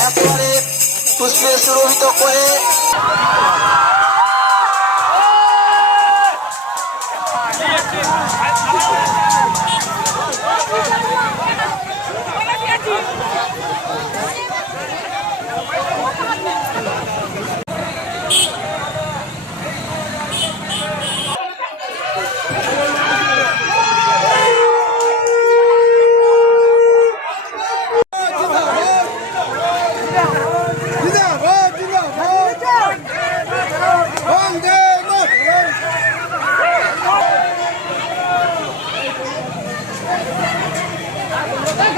একেবারে পুষ্পে সুরভিত করে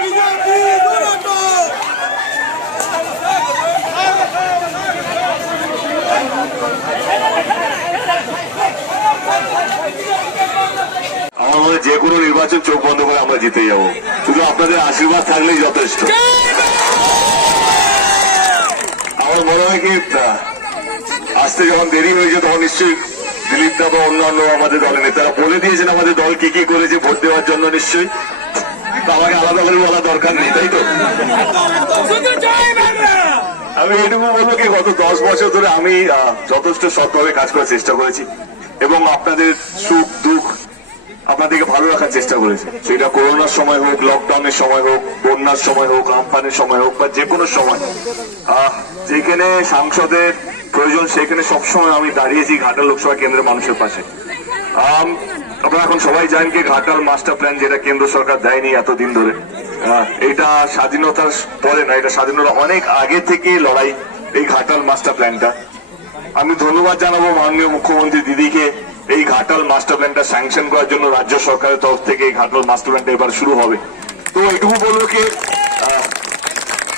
বিজেপি দুরন্ত আমার মনে নির্বাচন চোখ বন্ধ করে আমরা জিতে যাব। শুধু আপনাদের আশীর্বাদ থাকলেই যথেষ্ট। আমার মনে হয় কি আসতে যখন দেরি হয়েছে তখন নিশ্চয়ই দিলীপ দা বা অন্যান্য আমাদের দলের নেতারা বলে দিয়েছেন আমাদের দল কি কি করেছে ভোট দেওয়ার জন্য নিশ্চয়ই। আমাকে আলাদা করে বলা দরকার নেই তাই তো? আমি এটুকু বলব কি গত দশ বছর ধরে আমি যথেষ্ট সৎভাবে কাজ করার চেষ্টা করেছি এবং আপনাদের সুখ দুঃখ আপনাদেরকে ভালো রাখার চেষ্টা করেছি। সেটা করোনার সময় হোক লকডাউনের সময় হোক বন্যার সময় হোক আমফানের সময় হোক বা যে কোনো সময় আহ, যেখানে সাংসদের প্রয়োজন সেখানে সবসময় আমি দাঁড়িয়েছি ঘাটাল লোকসভা কেন্দ্রের মানুষের পাশে। আপনারা এখন সবাই জানেন কি ঘাটাল মাস্টার প্ল্যান যেটা কেন্দ্র সরকার দেয়নি এতদিন ধরে। এটা স্বাধীনতার পরে না এটা স্বাধীনতা অনেক আগে থেকে লড়াই এই ঘাটাল মাস্টার প্ল্যানটা আমি ধন্যবাদ জানাব মাননীয় মুখ্যমন্ত্রী দিদিকে। এই ঘাটাল মাস্টার প্ল্যানটা স্যাংশন করার জন্য রাজ্য সরকারের তরফ থেকে এই ঘাটাল মাস্টার প্ল্যানটা এবার শুরু হবে। তো এটুকু বলব কি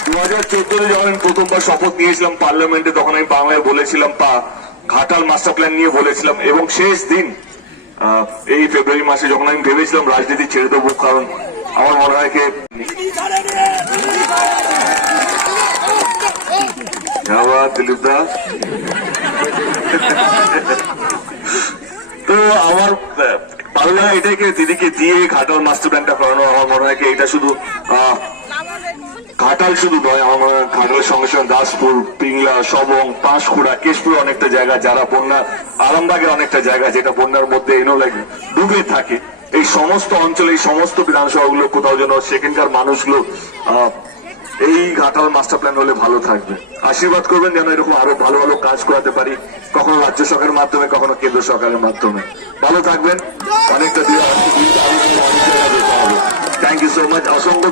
দু হাজার চোদ্দতে যখন প্রথমবার শপথ নিয়েছিলাম পার্লামেন্টে তখন আমি বাংলায় বলেছিলাম পা, ঘাটাল মাস্টার প্ল্যান নিয়ে বলেছিলাম এবং শেষ দিন এই ফেব্রুয়ারি মাসে যখন আমি ভেবেছিলাম রাজনীতি ছেড়ে দেবো, কারণ আমার মনে হয় কি দিলীপ দা। তো আমার ভালো লাগে এটাকে দিদিকে দিয়ে ঘাটাল মাস্টার প্ল্যানটা করানো আমার মনে হয় এটা শুধু ঘাটাল শুধু নয় আমার ঘাটালের সঙ্গে সঙ্গে দাসপুর পিংলা সবং পাঁশকুড়া কেশপুর অনেকটা জায়গা যারা বন্যা আরামবাগের অনেকটা জায়গা যেটা বন্যার মধ্যে এনো লাগে ডুবে থাকে। এই সমস্ত অঞ্চলে এই সমস্ত বিধানসভাগুলো কোথাও যেন সেখানকার মানুষগুলো আহ, এই ঘাটাল মাস্টার প্ল্যান হলে ভালো থাকবে। আশীর্বাদ করবেন যেন এরকম আরও ভালো ভালো কাজ করাতে পারি, কখনো রাজ্য সরকারের মাধ্যমে, কখনো কেন্দ্র সরকারের মাধ্যমে। ভালো থাকবেন। অনেকটা দিয়ে থ্যাংক ইউ সো মাচ অসংখ্য